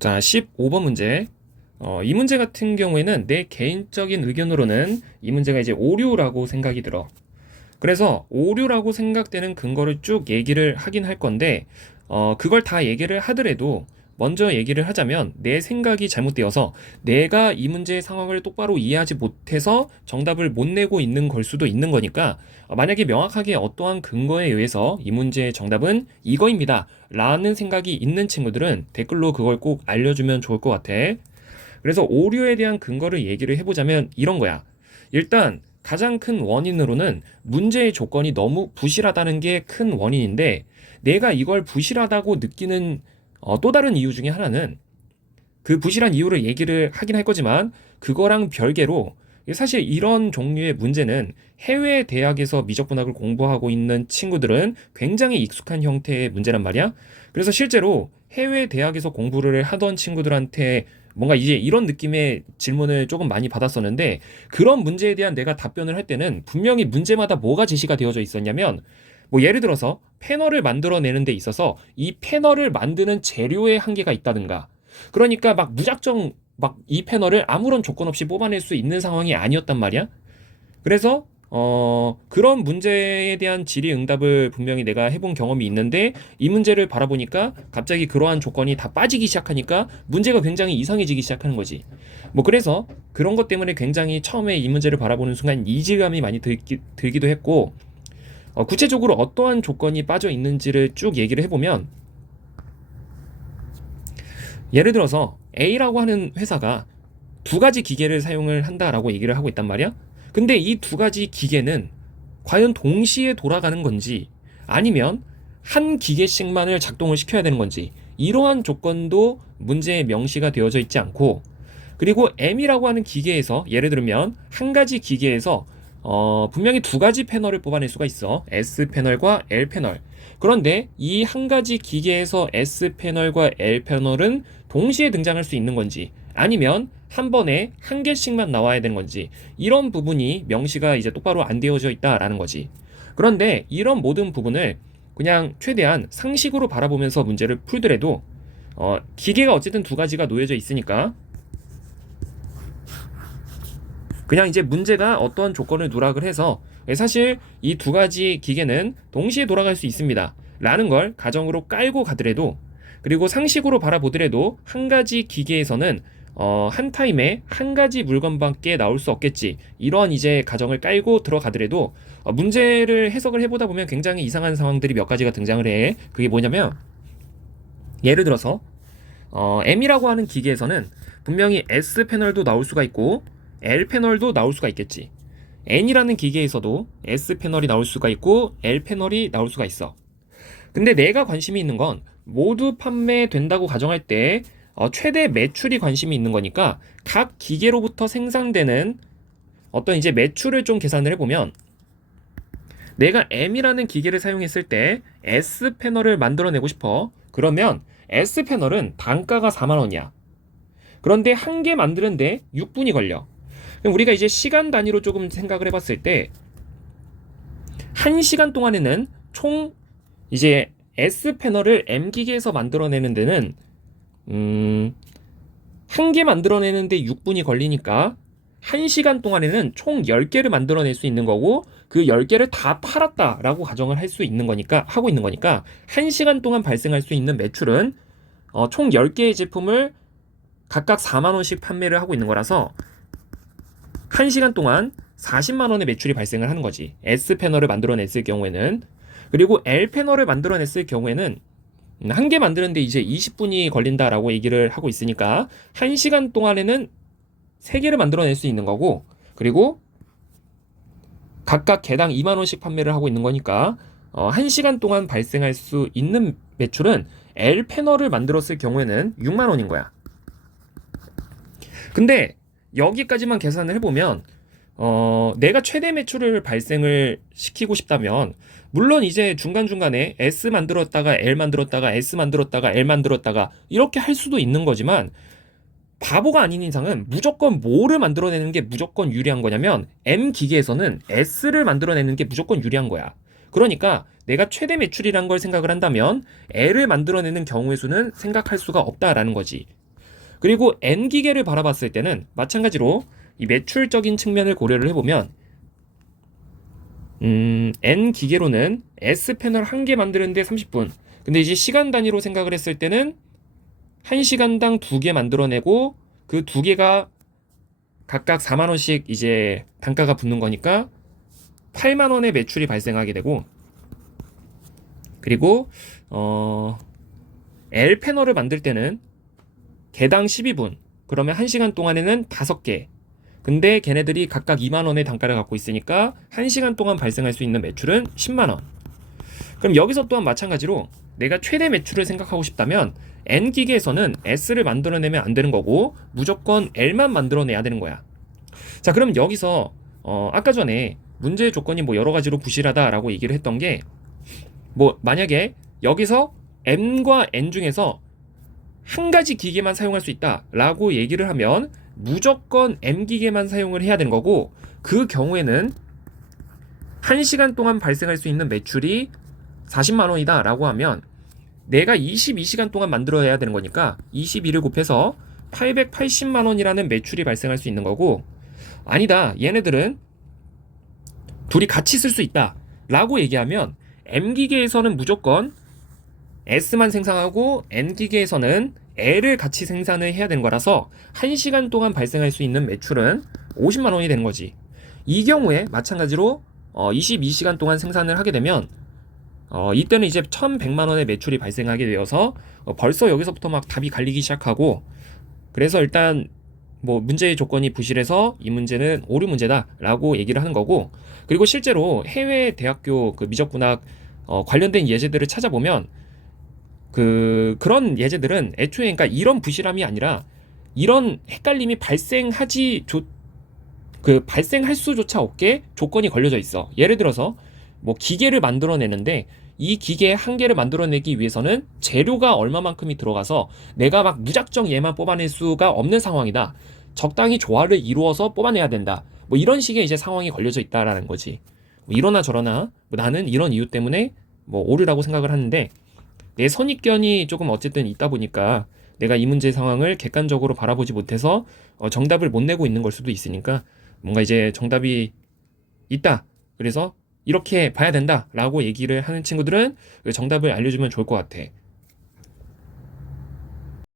자, 15번 문제. 이 문제 같은 경우에는 내 개인적인 의견으로는 이 문제가 이제 오류라고 생각이 들어. 그래서 오류라고 생각되는 근거를 쭉 얘기를 하긴 할 건데, 그걸 다 얘기를 하더라도 먼저 얘기를 하자면 내 생각이 잘못되어서 내가 이 문제의 상황을 똑바로 이해하지 못해서 정답을 못 내고 있는 걸 수도 있는 거니까 만약에 명확하게 어떠한 근거에 의해서 이 문제의 정답은 이거입니다 라는 생각이 있는 친구들은 댓글로 그걸 꼭 알려주면 좋을 것 같아. 그래서 오류에 대한 근거를 얘기를 해보자면 이런 거야. 일단 가장 큰 원인으로는 문제의 조건이 너무 부실하다는 게 큰 원인인데, 내가 이걸 부실하다고 느끼는 또 다른 이유 중에 하나는, 그 부실한 이유를 얘기를 하긴 할 거지만 그거랑 별개로, 사실 이런 종류의 문제는 해외 대학에서 미적분학을 공부하고 있는 친구들은 굉장히 익숙한 형태의 문제란 말이야. 그래서 실제로 해외 대학에서 공부를 하던 친구들한테 뭔가 이제 이런 느낌의 질문을 조금 많이 받았었는데, 그런 문제에 대한 내가 답변을 할 때는 분명히 문제마다 뭐가 제시가 되어져 있었냐면, 뭐 예를 들어서 패널을 만들어내는 데 있어서 이 패널을 만드는 재료의 한계가 있다든가, 그러니까 막 무작정 막 이 패널을 아무런 조건 없이 뽑아낼 수 있는 상황이 아니었단 말이야. 그래서 그런 문제에 대한 질의응답을 분명히 내가 해본 경험이 있는데, 이 문제를 바라보니까 갑자기 그러한 조건이 다 빠지기 시작하니까 문제가 굉장히 이상해지기 시작하는 거지. 뭐 그래서 그런 것 때문에 굉장히 처음에 이 문제를 바라보는 순간 이질감이 많이 들기도 했고, 구체적으로 어떠한 조건이 빠져 있는지를 쭉 얘기를 해보면, 예를 들어서 A라고 하는 회사가 두 가지 기계를 사용을 한다라고 얘기를 하고 있단 말이야. 근데 이 두 가지 기계는 과연 동시에 돌아가는 건지, 아니면 한 기계씩만을 작동을 시켜야 되는 건지, 이러한 조건도 문제에 명시가 되어져 있지 않고, 그리고 M이라고 하는 기계에서 예를 들면 한 가지 기계에서 분명히 두 가지 패널을 뽑아낼 수가 있어. S 패널과 L 패널. 그런데 이 한 가지 기계에서 S 패널과 L 패널은 동시에 등장할 수 있는 건지, 아니면 한 번에 한 개씩만 나와야 되는 건지, 이런 부분이 명시가 이제 똑바로 안 되어져 있다라는 거지. 그런데 이런 모든 부분을 그냥 최대한 상식으로 바라보면서 문제를 풀더라도, 기계가 어쨌든 두 가지가 놓여져 있으니까 그냥 이제 문제가 어떤 조건을 누락을 해서 사실 이 두 가지 기계는 동시에 돌아갈 수 있습니다 라는 걸 가정으로 깔고 가더라도, 그리고 상식으로 바라보더라도 한 가지 기계에서는 한 타임에 한 가지 물건밖에 나올 수 없겠지, 이런 이제 가정을 깔고 들어가더라도 문제를 해석을 해보다 보면 굉장히 이상한 상황들이 몇 가지가 등장을 해. 그게 뭐냐면, 예를 들어서 M이라고 하는 기계에서는 분명히 S 패널도 나올 수가 있고 L 패널도 나올 수가 있겠지. N이라는 기계에서도 S 패널이 나올 수가 있고 L 패널이 나올 수가 있어. 근데 내가 관심이 있는 건 모두 판매된다고 가정할 때 최대 매출이 관심이 있는 거니까, 각 기계로부터 생산되는 어떤 이제 매출을 좀 계산을 해보면, 내가 M이라는 기계를 사용했을 때 S 패널을 만들어내고 싶어. 그러면 S 패널은 단가가 4만 원이야. 그런데 한 개 만드는데 6분이 걸려. 그럼 우리가 이제 시간 단위로 조금 생각을 해봤을 때, 1시간 동안에는 총 이제 S 패널을 M 기계에서 만들어내는 데는 한 개 만들어내는데 6분이 걸리니까 1시간 동안에는 총 10개를 만들어낼 수 있는 거고, 그 10개를 다 팔았다라고 가정을 할 수 있는 거니까, 하고 있는 거니까 1시간 동안 발생할 수 있는 매출은 총 10개의 제품을 각각 4만 원씩 판매를 하고 있는 거라서 1시간 동안 40만 원의 매출이 발생을 하는 거지. S 패널을 만들어냈을 경우에는. 그리고 L 패널을 만들어냈을 경우에는 한 개 만드는데 이제 20분이 걸린다라고 얘기를 하고 있으니까 1시간 동안에는 3개를 만들어낼 수 있는 거고, 그리고 각각 개당 2만 원씩 판매를 하고 있는 거니까 1시간 동안 발생할 수 있는 매출은 L 패널을 만들었을 경우에는 6만 원인 거야. 근데 여기까지만 계산을 해보면 내가 최대 매출을 발생을 시키고 싶다면, 물론 이제 중간중간에 S 만들었다가 L 만들었다가 S 만들었다가 L 만들었다가 이렇게 할 수도 있는 거지만, 바보가 아닌 이상은 무조건 뭐를 만들어내는 게 무조건 유리한 거냐면, M 기계에서는 S를 만들어내는 게 무조건 유리한 거야. 그러니까 내가 최대 매출이란 걸 생각을 한다면 L을 만들어내는 경우의 수는 생각할 수가 없다라는 거지. 그리고 N기계를 바라봤을 때는 마찬가지로 이 매출적인 측면을 고려를 해보면 N기계로는 S패널 한 개 만드는데 30분. 근데 이제 시간 단위로 생각을 했을 때는 1시간당 2개 만들어내고 그 2개가 각각 4만원씩 이제 단가가 붙는 거니까 8만원의 매출이 발생하게 되고, 그리고 L 패널을 만들 때는 개당 12분, 그러면 1시간 동안에는 5개. 근데 걔네들이 각각 2만원의 단가를 갖고 있으니까 1시간 동안 발생할 수 있는 매출은 10만원. 그럼 여기서 또한 마찬가지로 내가 최대 매출을 생각하고 싶다면 N기계에서는 S를 만들어내면 안 되는 거고 무조건 L만 만들어내야 되는 거야. 자, 그럼 여기서 아까 전에 문제의 조건이 뭐 여러 가지로 부실하다라고 얘기를 했던 게, 뭐 만약에 여기서 M과 N 중에서 한 가지 기계만 사용할 수 있다라고 얘기를 하면 무조건 M 기계만 사용을 해야 되는 거고, 그 경우에는 1시간 동안 발생할 수 있는 매출이 40만 원이다 라고 하면 내가 22시간 동안 만들어야 되는 거니까 22를 곱해서 880만 원이라는 매출이 발생할 수 있는 거고, 아니다, 얘네들은 둘이 같이 쓸 수 있다 라고 얘기하면 M기계에서는 무조건 S만 생산하고 N기계에서는 L을 같이 생산을 해야 되는 거라서 1시간 동안 발생할 수 있는 매출은 50만 원이 되는 거지. 이 경우에 마찬가지로 22시간 동안 생산을 하게 되면 이때는 이제 1100만 원의 매출이 발생하게 되어서 벌써 여기서부터 막 답이 갈리기 시작하고, 그래서 일단 뭐 문제의 조건이 부실해서 이 문제는 오류 문제다 라고 얘기를 하는 거고, 그리고 실제로 해외 대학교 그 미적분학 관련된 예제들을 찾아보면 그런 예제들은 애초에 그러니까 이런 부실함이 아니라 이런 헷갈림이 발생할 수조차 없게 조건이 걸려져 있어. 예를 들어서 뭐 기계를 만들어내는데 이 기계 한 개를 만들어내기 위해서는 재료가 얼마만큼이 들어가서 내가 막 무작정 얘만 뽑아낼 수가 없는 상황이다. 적당히 조화를 이루어서 뽑아내야 된다. 뭐 이런 식의 이제 상황이 걸려져 있다라는 거지. 뭐 이러나 저러나 뭐 나는 이런 이유 때문에 뭐 오류라고 생각을 하는데, 내 선입견이 조금 어쨌든 있다 보니까 내가 이 문제 상황을 객관적으로 바라보지 못해서 정답을 못 내고 있는 걸 수도 있으니까, 뭔가 이제 정답이 있다, 그래서 이렇게 봐야 된다 라고 얘기를 하는 친구들은 그 정답을 알려주면 좋을 것 같아.